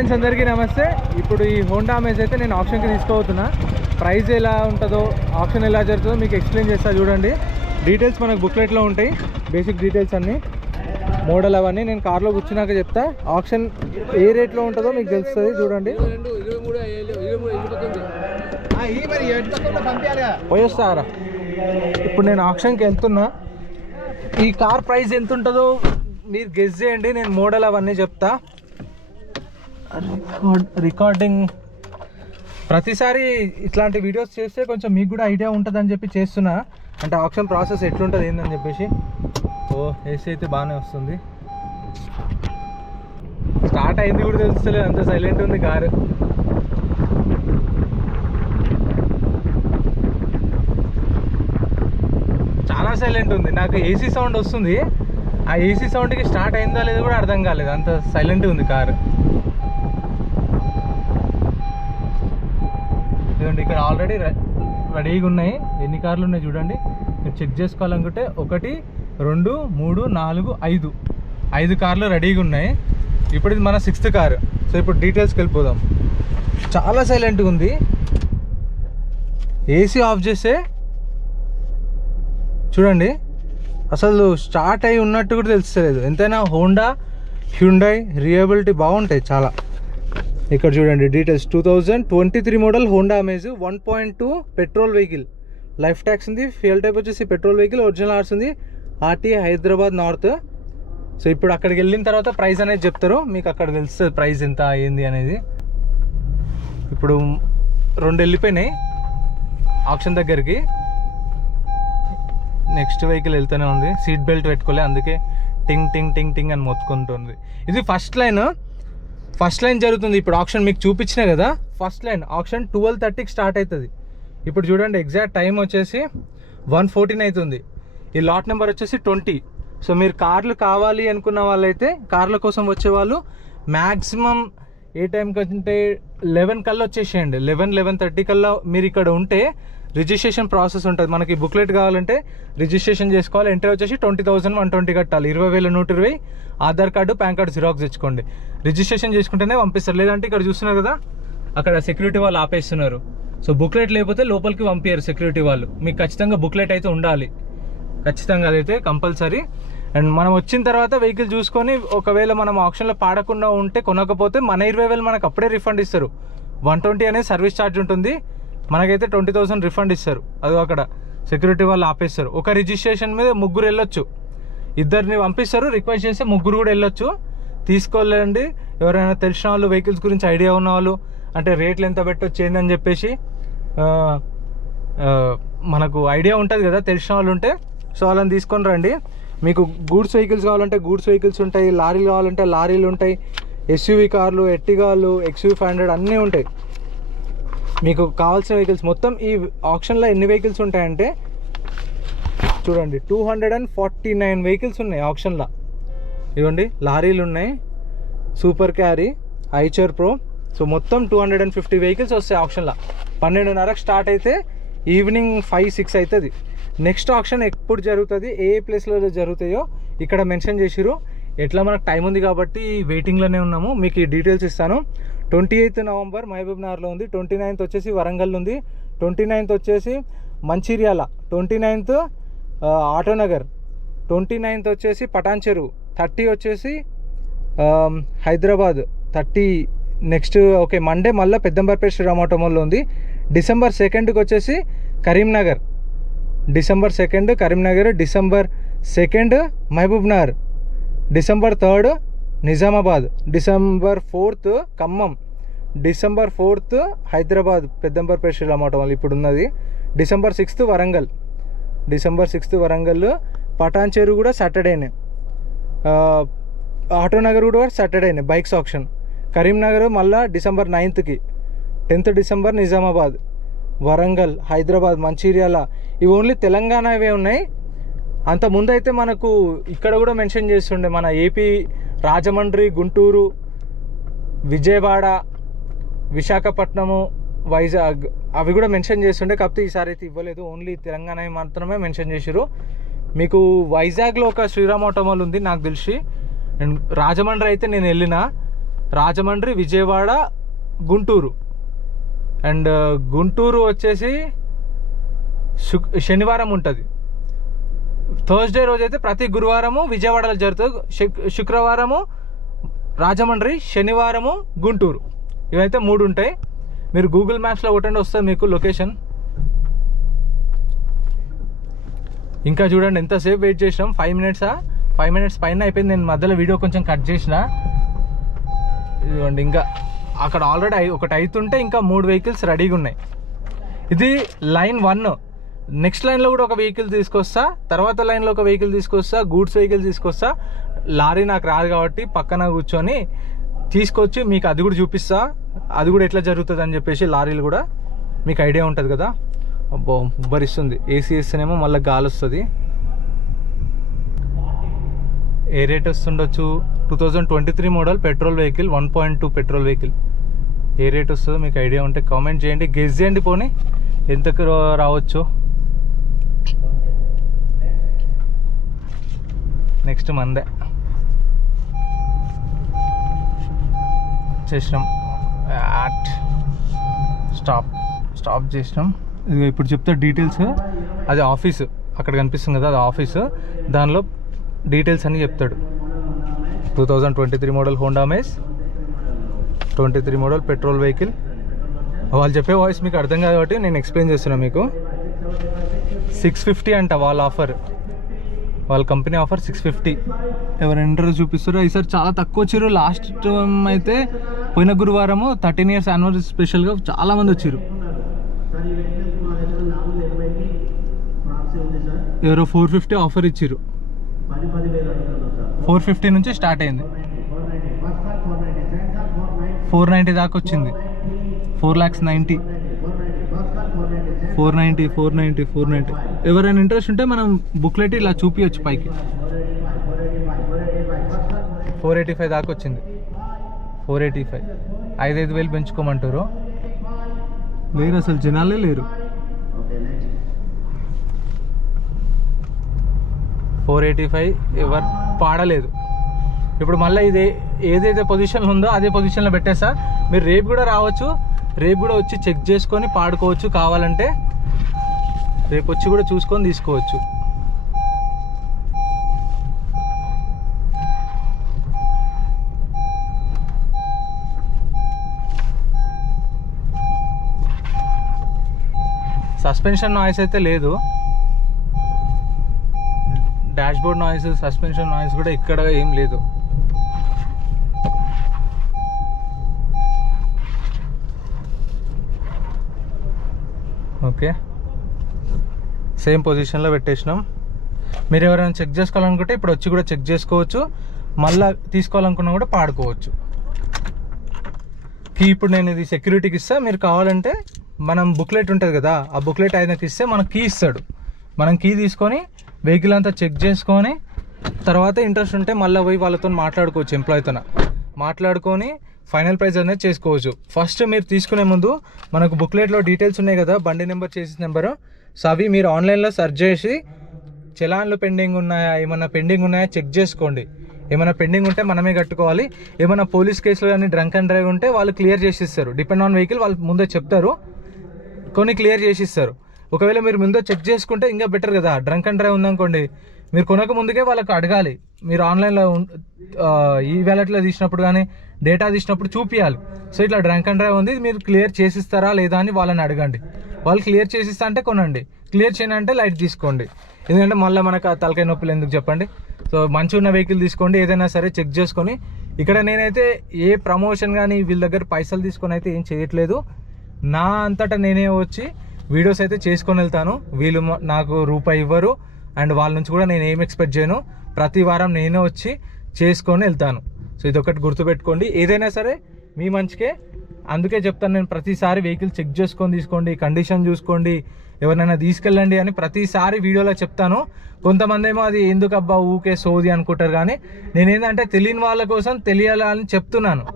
Friends అందరికీ నమస్తే. ఇప్పుడు ఈ హోండా అమేజ్ అయితే నేను ఆప్షన్కి తీసుకోబోతున్నా. ప్రైస్ ఎలా ఉంటుందో, ఆప్షన్ ఎలా జరుగుతుందో మీకు ఎక్స్ప్లెయిన్ చేస్తా చూడండి. డీటెయిల్స్ మనకు బుక్లెట్లో ఉంటాయి, బేసిక్ డీటెయిల్స్ అన్నీ, మోడల్ అవన్నీ నేను కార్లో కూర్చున్నాక చెప్తా. ఆప్షన్ ఏ రేట్లో ఉంటుందో మీకు తెలుస్తుంది చూడండి. పోయేస్తారా? ఇప్పుడు నేను ఆప్షన్కి వెళ్తున్నా. ఈ కార్ ప్రైస్ ఎంత ఉంటుందో మీరు గెస్ చేయండి, నేను మోడల్ అవన్నీ చెప్తా. రికార్డింగ్ ప్రతిసారి ఇట్లాంటి వీడియోస్ చేస్తే కొంచెం మీకు కూడా ఐడియా ఉంటుందని చెప్పి చేస్తున్నా, అంటే ఆప్షన్ ప్రాసెస్ ఎట్లుంటుంది ఏందని చెప్పేసి. ఏసీ అయితే బాగానే వస్తుంది, స్టార్ట్ అయింది కూడా తెలుస్తలేదు, అంత సైలెంట్ ఉంది కారు. చాలా సైలెంట్ ఉంది. నాకు ఏసీ సౌండ్ వస్తుంది, ఆ ఏసీ సౌండ్కి స్టార్ట్ అయిందో లేదో కూడా అర్థం కాలేదు, అంత సైలెంట్ ఉంది కారు. చూడండి ఇక్కడ ఆల్రెడీ రెడీగా ఉన్నాయి. ఎన్ని కార్లు ఉన్నాయి చూడండి, మీరు చెక్ చేసుకోవాలనుకుంటే 1 2 3 4 5 కార్లు రెడీగా ఉన్నాయి. ఇప్పుడు ఇది మన 6th కారు. సో ఇప్పుడు డీటెయిల్స్కి వెళ్ళిపోదాం. చాలా సైలెంట్గా ఉంది. ఏసీ ఆఫ్ చేస్తే చూడండి అసలు స్టార్ట్ అయి ఉన్నట్టు కూడా తెలుస్తలేదు. ఎంతైనా హోండా, హ్యుండై రిలయబిలిటీ బాగుంటాయి చాలా. ఇక్కడ చూడండి details. 2023 model Honda amaze 1.2 petrol vehicle, life tax ఉంది. ఫ్యూయల్ టైప్ వచ్చేసి పెట్రోల్ వెహికల్, ఒరిజినల్ ఆర్స్ ఉంది, ఆర్టీ హైదరాబాద్ నార్త్. సో ఇప్పుడు అక్కడికి వెళ్ళిన తర్వాత ప్రైస్ అనేది చెప్తారు, మీకు అక్కడ తెలుస్తుంది ప్రైస్ ఎంత అయింది అనేది. ఇప్పుడు 2 వెళ్ళిపోయినాయి ఆప్షన్ దగ్గరికి. నెక్స్ట్ వెహికల్ వెళ్తూనే ఉంది. సీట్ బెల్ట్ పెట్టుకోలే, అందుకే టింగ్ టింగ్ టింగ్ టింగ్ అని మొత్తుకుంటుంది. ఇది ఫస్ట్ లైన్ జరుగుతుంది. ఇప్పుడు ఆప్షన్ మీకు చూపించిన కదా, ఫస్ట్ లైన్ ఆప్షన్ 12:30కి స్టార్ట్ అవుతుంది. ఇప్పుడు చూడండి ఎగ్జాక్ట్ టైం వచ్చేసి 1:14 అవుతుంది. ఈ లాట్ నెంబర్ వచ్చేసి 20. సో మీరు కార్లు కావాలి అనుకున్న వాళ్ళైతే, కార్ల కోసం వచ్చేవాళ్ళు మ్యాక్సిమం ఏ టైంకి అంటే 11 కల్లా వచ్చేసేయండి. 11-11:30 కల్లా మీరు ఇక్కడ ఉంటే రిజిస్ట్రేషన్ ప్రాసెస్ ఉంటుంది. మనకి బుక్లెట్ కావాలంటే రిజిస్ట్రేషన్ చేసుకోవాలి. ఎంట్రీ వచ్చేసి 20,120 కట్టాలి. 20,120. Aadhaar card, pan card xerox తెచ్చుకోండి. రిజిస్ట్రేషన్ చేసుకుంటేనే పంపిస్తారు. లేదంటే ఇక్కడ చూస్తున్నారు కదా, అక్కడ సెక్యూరిటీ వాళ్ళు ఆపేస్తున్నారు. సో బుక్లెట్ లేకపోతే లోపలికి పంపించారు సెక్యూరిటీ వాళ్ళు. మీకు ఖచ్చితంగా బుక్లెట్ అయితే ఉండాలి, ఖచ్చితంగా అదైతే కంపల్సరీ. అండ్ మనం వచ్చిన తర్వాత వెహికల్ చూసుకొని, ఒకవేళ మనం ఆప్షన్లో పాడకుండా ఉంటే, కొనకపోతే మన 20,000 మనకు అప్పుడే రిఫండ్ ఇస్తారు. 120 అనేది సర్వీస్ ఛార్జ్ ఉంటుంది, మనకైతే 20,000 రిఫండ్ ఇస్తారు. అది అక్కడ సెక్యూరిటీ వాళ్ళు ఆపేస్తారు. ఒక రిజిస్ట్రేషన్ మీద 3 వెళ్ళొచ్చు, 2 పంపిస్తారు. రిక్వెస్ట్ చేస్తే 3 కూడా వెళ్ళొచ్చు. తీసుకోలేండి. ఎవరైనా తెలిసిన వాళ్ళు, వెహికల్స్ గురించి ఐడియా ఉన్న వాళ్ళు, అంటే రేట్లు ఎంత పెట్టొచ్చు ఏందని చెప్పేసి మనకు ఐడియా ఉంటుంది కదా, తెలిసిన వాళ్ళు ఉంటే, సో వాళ్ళని తీసుకొని రండి. మీకు గూడ్స్ వెహికల్స్ కావాలంటే గూడ్స్ వెహికల్స్ ఉంటాయి, లారీలు కావాలంటే లారీలు ఉంటాయి, ఎస్యూవీ కార్లు, ఎర్టిగాలు, XUV 500 అన్నీ ఉంటాయి. మీకు కావాల్సిన వెహికల్స్ మొత్తం ఈ ఆప్షన్లో ఎన్ని వెహికల్స్ ఉంటాయంటే చూడండి, 249 వెహికల్స్ ఉన్నాయి ఆప్షన్లో. ఇవ్వండి, లారీలు ఉన్నాయి, super carry, Eicher pro. So మొత్తం 250 వెహికల్స్ వస్తాయి ఆప్షన్లో. 12:30కి స్టార్ట్ అయితే ఈవినింగ్ 5-6 అవుతుంది. నెక్స్ట్ ఆప్షన్ ఎప్పుడు జరుగుతుంది, ఏ ప్లేస్లో జరుగుతాయో ఇక్కడ మెన్షన్ చేసిరు. ఎట్లా మనకు టైం ఉంది కాబట్టి వెయిటింగ్లోనే ఉన్నాము. మీకు ఈ డీటెయిల్స్ ఇస్తాను. 28th నవంబర్ మహబూబ్నగర్లో ఉంది, 29th వచ్చేసి వరంగల్ ఉంది, 29th వచ్చేసి మంచిర్యాల, 29th ఆటోనగర్, 29th వచ్చేసి పటాన్చెరు, 30 వచ్చేసి హైదరాబాద్, 30 నెక్స్ట్ ఓకే మండే మళ్ళీ పెద్దంబర్పేట శ్రీరామోటోమోల్లో ఉంది. December 2కి వచ్చేసి Karimnagar, December 2 Karimnagar, December 2 Mahabubnagar, December 3 Nizamabad, December 4 Khammam, December 4 Hyderabad Peddamberpet శ్రీరామోటోమోల్ ఇప్పుడు ఉన్నది, December 6 వరంగల్, December 6 వరంగల్, పటాన్చెరు కూడా సాటర్డేనే, ఆటోనగర్ కూడా సాటర్డేనే బైక్స్ ఆప్షన్, కరీంనగర్ మళ్ళీ December 9కి, 10th December నిజామాబాద్, వరంగల్, హైదరాబాద్, మంచిర్యాల. ఇవి ఓన్లీ తెలంగాణ అవే ఉన్నాయి. అంతకుముందు అయితే మనకు ఇక్కడ కూడా మెన్షన్ చేస్తుండే, మన ఏపీ రాజమండ్రి, గుంటూరు, విజయవాడ, విశాఖపట్నము, వైజాగ్ అవి కూడా మెన్షన్ చేస్తుండే. కాకపోతే ఈసారి అయితే ఇవ్వలేదు, ఓన్లీ తెలంగాణ మాత్రమే మెన్షన్ చేసిరు. మీకు వైజాగ్లో ఒక శ్రీరామ్ ఆటోమాల్ ఉంది నాకు తెలిసి, అండ్ రాజమండ్రి అయితే నేను వెళ్ళిన, రాజమండ్రి, విజయవాడ, గుంటూరు. అండ్ గుంటూరు వచ్చేసి శనివారం ఉంటుంది. థర్స్డే రోజు అయితే ప్రతి గురువారము విజయవాడలో జరుగుతుంది, శుక్రవారము రాజమండ్రి, శనివారము గుంటూరు. ఇవైతే 3 ఉంటాయి. మీరు గూగుల్ మ్యాప్స్లో కొట్టండి, వస్తుంది మీకు లొకేషన్. ఇంకా చూడండి ఎంతసేపు వెయిట్ చేసినాం. 5 మినిట్స్ పైన అయిపోయింది. నేను మధ్యలో వీడియో కొంచెం కట్ చేసిన. ఇదిగోండి, ఇంకా అక్కడ ఆల్రెడీ ఒకటి అవుతుంటే ఇంకా 3 వెహికల్స్ రెడీగా ఉన్నాయి. ఇది లైన్ 1. నెక్స్ట్ లైన్లో కూడా ఒక వెహికల్ తీసుకొస్తా, తర్వాత లైన్లో ఒక వెహికల్ తీసుకొస్తా, గూడ్స్ వెహికల్ తీసుకొస్తా. లారీ నాకు రాదు కాబట్టి పక్కన కూర్చొని తీసుకొచ్చి మీకు అది కూడా చూపిస్తా, అది కూడా ఎట్లా జరుగుతుంది అని చెప్పేసి. లారీలు కూడా మీకు ఐడియా ఉంటుంది కదా. అబ్బో ఉబ్బరిస్తుంది. ఏసీ వేస్తేనేమో మళ్ళీ గాలి వస్తుంది. ఏ రేట్ వస్తుండొచ్చు? 2023 model petrol vehicle, 1.2 petrol vehicle. ఏ రేట్ వస్తుందో మీకు ఐడియా ఉంటే కామెంట్ చేయండి, గెస్ చేయండి. పోనీ ఎంతకు రావచ్చు. నెక్స్ట్ మందే చేసినాం. స్టాప్ చేసినాం. ఇది ఇప్పుడు చెప్తా డీటెయిల్స్. అది ఆఫీసు, అక్కడ కనిపిస్తుంది కదా, అది ఆఫీసు. దానిలో డీటెయిల్స్ అన్నీ చెప్తాడు. 2023 model Honda amaze, 23 model petrol vehicle. వాళ్ళు చెప్పే వాయిస్ మీకు అర్థం కాదు కాబట్టి నేను ఎక్స్ప్లెయిన్ చేస్తున్నాను మీకు. 650 అంట వాళ్ళ ఆఫర్, వాళ్ళ కంపెనీ ఆఫర్ 650. ఎవరైనా ఇంటర్వ్యూ చూపిస్తారో. ఈసారి చాలా తక్కువ వచ్చారు. లాస్ట్ టైం అయితే పోయిన గురువారము 13 ఇయర్స్ యానివర్సరీ స్పెషల్గా చాలామంది వచ్చారు. ఎవరో 450 ఆఫర్ ఇచ్చారు. 450 నుంచి స్టార్ట్ అయింది. 490 దాకా వచ్చింది. 4,90,000, 490. ఎవరైనా ఇంట్రెస్ట్ ఉంటే మనం బుక్లెట్ ఇలా చూపించచ్చు పైకి. 485 దాకా వచ్చింది. 485. 5,000 పెంచుకోమంటారు. లేరు, అసలు జనాలే లేరు. 485 ఎవరు పాడలేదు. ఇప్పుడు మళ్ళీ ఇది ఏదైతే పొజిషన్లో ఉందో అదే పొజిషన్లో పెట్టేసా. మీరు రేపు కూడా రావచ్చు, రేపు కూడా వచ్చి చెక్ చేసుకొని పాడుకోవచ్చు. కావాలంటే రేపు వచ్చి కూడా చూసుకొని తీసుకోవచ్చు. సస్పెన్షన్ నాయిస్ అయితే లేదు. Dash board noise, suspension noise కూడా ఇక్కడ ఏం లేదు. ఓకే, సేమ్ పొజిషన్లో పెట్టేసినాం. మీరు ఎవరైనా చెక్ చేసుకోవాలనుకుంటే ఇప్పుడు వచ్చి కూడా చెక్ చేసుకోవచ్చు. మళ్ళీ తీసుకోవాలనుకున్నా కూడా పాడుకోవచ్చు. కీ ఇప్పుడు నేను ఇది సెక్యూరిటీకి ఇస్తా. మీరు కావాలంటే మనం బుక్లెట్ ఉంటుంది కదా, ఆ బుక్లెట్ ఆయనకి ఇస్తే మనకు కీ ఇస్తాడు. మనం కీ తీసుకొని వెహికల్ అంతా చెక్ చేసుకొని తర్వాత ఇంట్రెస్ట్ ఉంటే మళ్ళీ పోయి వాళ్ళతో మాట్లాడుకోవచ్చు. ఎంప్లాయ్తో మాట్లాడుకొని ఫైనల్ ప్రైస్ అనేది చేసుకోవచ్చు. ఫస్ట్ మీరు తీసుకునే ముందు మనకు బుక్లెట్లో డీటెయిల్స్ ఉన్నాయి కదా, బండి నెంబర్, చేసిన నెంబరు. సో అవి మీరు ఆన్లైన్లో సెర్చ్ చేసి చలాన్లు పెండింగ్ ఉన్నాయా, ఏమైనా పెండింగ్ ఉన్నాయా చెక్ చేసుకోండి. ఏమైనా పెండింగ్ ఉంటే మనమే కట్టుకోవాలి. ఏమైనా పోలీస్ కేసులు కానీ డ్రంక్ అండ్ డ్రైవ్ ఉంటే వాళ్ళు క్లియర్ చేసి ఇస్తారు. డిపెండ్ ఆన్ వెహికల్ వాళ్ళు ముందే చెప్తారు, కొన్ని క్లియర్ చేసి ఇస్తారు. ఒకవేళ మీరు ముందే చెక్ చేసుకుంటే ఇంకా బెటర్ కదా. డ్రంక్ అండ్ డ్రైవ్ ఉందనుకోండి, మీరు కొనక ముందుకే వాళ్ళకి అడగాలి. మీరు ఆన్లైన్లో ఈ వ్యాలెట్లో తీసినప్పుడు కానీ డేటా తీసినప్పుడు చూపించాలి. సో ఇట్లా డ్రంక్ అండ్ డ్రైవ్ ఉంది, మీరు క్లియర్ చేసిస్తారా లేదా అని వాళ్ళని అడగండి. వాళ్ళు క్లియర్ చేసిస్తా అంటే కొనండి, క్లియర్ చేయను అంటే లైట్ తీసుకోండి. ఎందుకంటే మళ్ళీ మనకు ఆ తలకాయ నొప్పులు ఎందుకు చెప్పండి. సో మంచిగా ఉన్న వెహికల్ తీసుకోండి, ఏదైనా సరే చెక్ చేసుకొని. ఇక్కడ నేనైతే ఏ ప్రమోషన్ కానీ వీళ్ళ దగ్గర పైసలు తీసుకొని అయితే ఏం చేయట్లేదు. నా అంతటా నేనే వచ్చి వీడియోస్ అయితే చేసుకొని వెళ్తాను. వీళ్ళు నాకు రూపాయి ఇవ్వరు, అండ్ వాళ్ళ నుంచి కూడా నేను ఏం ఎక్స్పెక్ట్ చేయను. ప్రతి వారం నేనే వచ్చి చేసుకొని వెళ్తాను. సో ఇదొకటి గుర్తుపెట్టుకోండి. ఏదైనా సరే మీ మంచికే, అందుకే చెప్తాను నేను ప్రతిసారి వెహికల్ చెక్ చేసుకొని తీసుకోండి, కండిషన్ చూసుకోండి, ఎవరినైనా తీసుకెళ్ళండి అని ప్రతిసారి వీడియోలో చెప్తాను. కొంతమంది ఏమో అది ఎందుకు అబ్బా ఊకే సోది అనుకుంటారు, కానీ నేనేంటంటే తెలియని వాళ్ళ కోసం తెలియాలని చెప్తున్నాను.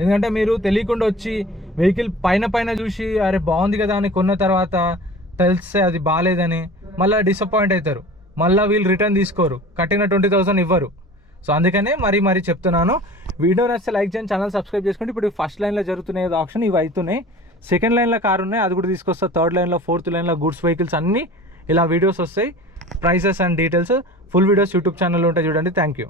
ఎందుకంటే మీరు తెలియకుండా వచ్చి వెహికల్ పైన చూసి అరే బాగుంది కదా అని కొన్న తర్వాత తెలిస్తే అది బాగాలేదని మళ్ళీ డిసప్పాయింట్ అవుతారు. మళ్ళీ వీళ్ళు రిటర్న్ తీసుకోరు, కట్టిన 20,000 ఇవ్వరు. సో అందుకనే మరీ చెప్తున్నాను. వీడియో నచ్చితే లైక్ చేయండి, ఛానల్ సబ్స్క్రైబ్ చేసుకోండి. ఇప్పుడు ఫస్ట్ లైన్లో జరుగుతున్నాయి ఆప్షన్ ఇవి అవుతున్నాయి. సెకండ్ లైన్లో కారు ఉన్నాయి, అది కూడా తీసుకొస్తా. థర్డ్ లైన్లో, ఫోర్త్ లైన్లో గూడ్స్ వెహికల్స్ అన్నీ ఇలా వీడియోస్ వస్తాయి. Prices and details full videos YouTube ఛానల్లో ఉంటాయి చూడండి. Thank you.